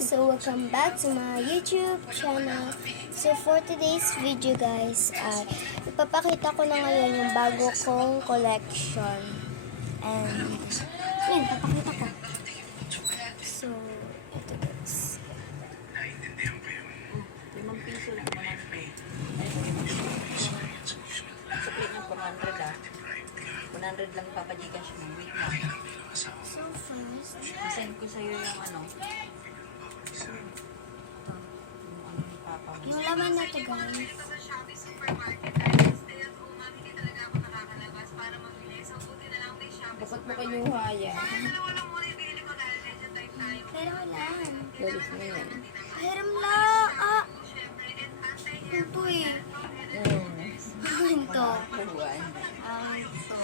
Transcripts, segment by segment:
guys, so welcome back to my YouTube channel. So for today's video guys, ay ipapakita ko na ngayon yung bago kong collection. And yun, papakita ko. So, ito guys. ₱5 lang naman ito. Supply ng 400 ah. 100 lang papajigas mo. Wait lang. So first, Send ko sa'yo yung ano. Ito. Yung ano ni Papa mo. yung laman na to guys. Dapat mo kinuha yan. Pero lang. Galit mo yan. Pero lang. Ah! Ito eh. Ito. Buwan. Ito.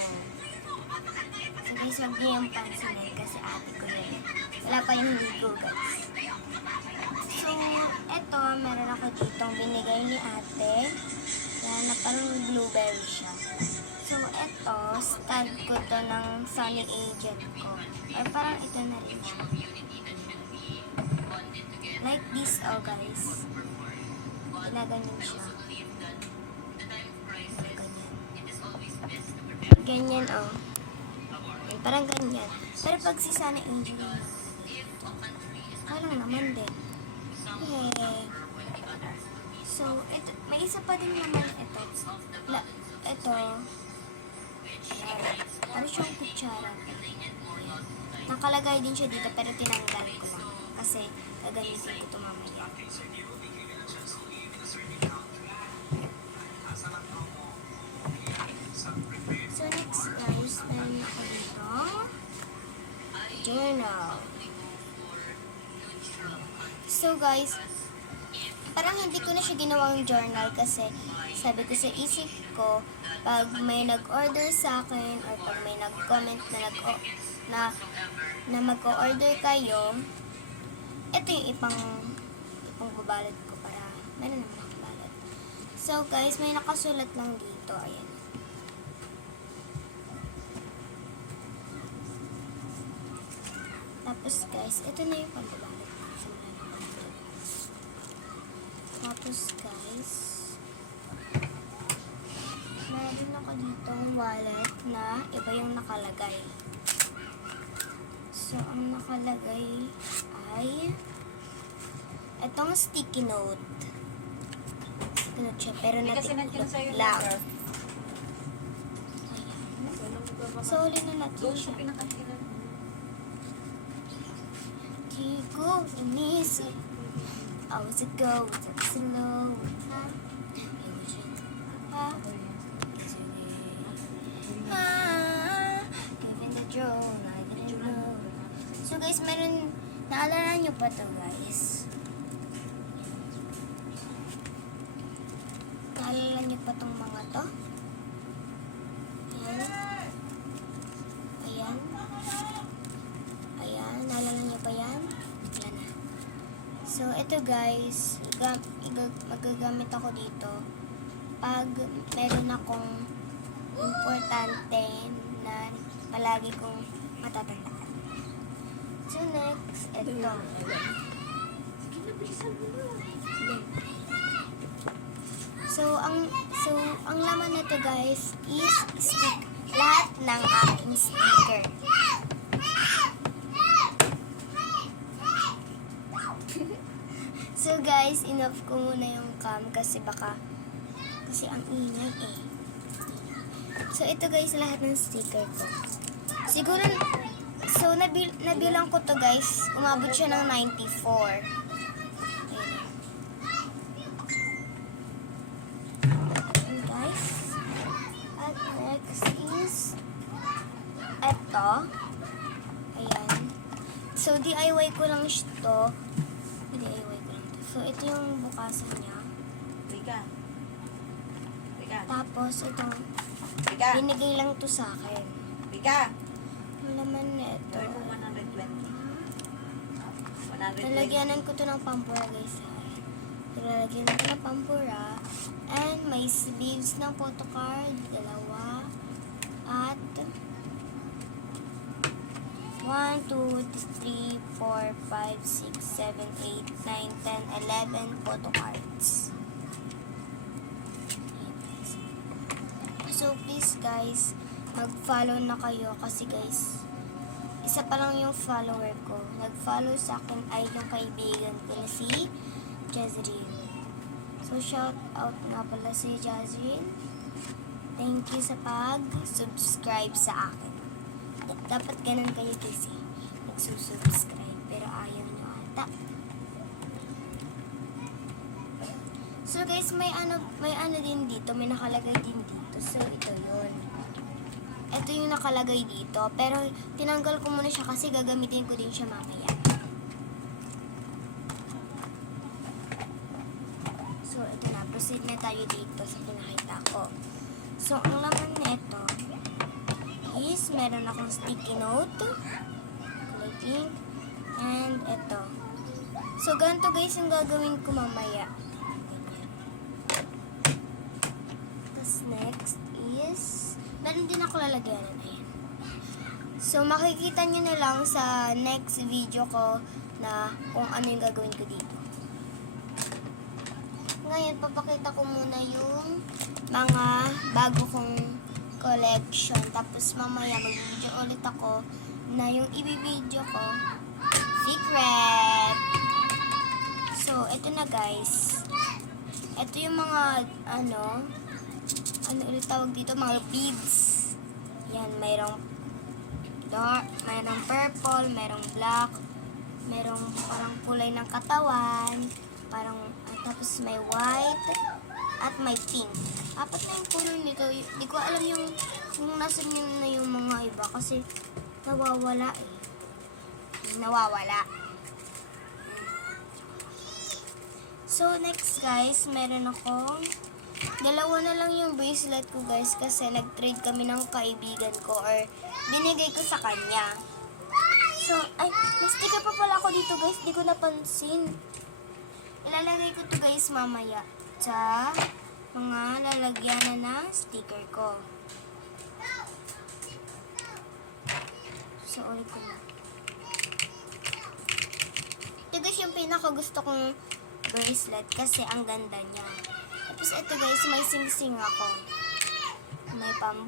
So guys, wag niyo yung pansinin kasi ate ko yun. Wala pa yung ligo guys. So, ito, meron ako ditong binigay ni ate. Yan, na parang blueberry siya. So, ito, stud ko to ng Sunny Agent ko. Or parang ito na rin siya. Like this, oh guys. Ginaganyan siya. Ganyan, oh. Ay, parang ganyan. Pero pag si Sunny Angel, parang naman din. Yay. So, ito, may isa pa din naman ito. Ito. Ano siyang kutsara? Nakalagay din siya dito pero tinanggal ko lang. Kasi gagamitin ko ito mamaya. So next guys, meron ako dito. Journal. So guys, parang hindi ko na siya ginawang journal kasi sabi ko sa isip ko, pag may nag-order sa akin or pag may nag-comment na mag-order kayo, ito yung ipang babalot ko para meron naman akong balot. So guys, may nakasulat lang dito. Ayan. Tapos guys, ito na yung pambabalot ko. Tapos guys, meron ako ditong wallet na iba yung nakalagay. So, ang nakalagay ay itong sticky note. Sticky note siya, pero Hindi kasi nandiyan sa'yo lang. letter. Ayan. So, uli na natin Doon sa siya. pinakakilan. Di ko inisip. Hours ago, it's slow. Given the drone, I didn't know. So guys, meron, naalala nyo pa to guys? Naalala nyo pa tong mga to? Ayan. Ayan. Ayan, naalala nyo pa yan? Wala na. So, ito guys, magagamit ako dito pag meron akong importante na palagi kong matatandaan. So, next, ito. So, ang laman nito guys is stick. Lahat ng aking sticker. So guys, enough ko muna yung cam kasi ang ingay eh. So ito guys, lahat ng sticker ko. Siguro, so nabilang ko to guys, umabot siya ng 94. Ayan guys. At next is ito. Ayan. So DIY ko lang ito. DIY ko lang ito. So ito yung bukasan niya. Rika. Rika. Tapos itong Rika. binigay lang to sa akin. Rika. Yung laman na ito. Gawin mo 120. 120. Lalagyanan ko to ng pampura guys. Lalagyan ko ng pampura. And may sleeves ng photocard. 2. At 1, 2, 3, 4, 5, 6, 7, 8, 9, 10, 11 photo cards. So please guys, mag-follow na kayo kasi guys, isa pa lang yung follower ko. Nag-follow sa akin ay yung kaibigan ko na si Jazreen. So shout out nga pala si Jazreen. Thank you sa pag-subscribe sa akin. Dapat ganun kayo kasi nagsusubscribe pero ayaw nyo ata. So guys, may ano din dito, may nakalagay din dito. So ito yun. Ito yung nakalagay dito, pero tinanggal ko muna siya kasi gagamitin ko din siya mamaya. So ito na, proceed na tayo dito sa pinakita ko. So ang laman nito is meron akong sticky note, kulay pink, and ito. So ganito guys yung gagawin ko mamaya. Next is, meron din ako lalagyanan. Ayan. So, makikita nyo na lang sa next video ko na kung ano yung gagawin ko dito. Ngayon, papakita ko muna yung mga bago kong collection. Tapos, mamaya mag-video ulit ako na yung i-video ko, secret! So, ito na guys. Ito yung mga, ano ulit tawag dito, mga beads. Yan, mayroong dark, mayroong purple, mayroong black, mayroong parang kulay ng katawan, parang, tapos may white, at may pink. Apat na yung kulay nito. Di ko alam yung nasan yun na yung mga iba kasi nawawala eh. Nawawala. So, next guys, meron akong dalawa na lang yung bracelet ko guys kasi nag-trade kami ng kaibigan ko or binigay ko sa kanya. So, ay, may sticker pa pala ako dito guys. Di ko napansin. Ilalagay ko to guys mamaya sa mga lalagyan na sticker ko. So, ulit ko na. Ito guys yung pinaka gusto kong bracelet kasi ang ganda niya. Tapos ito guys, may sing-sing ako. May pang